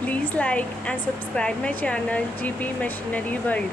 Please like and subscribe my channel GB Machinery World.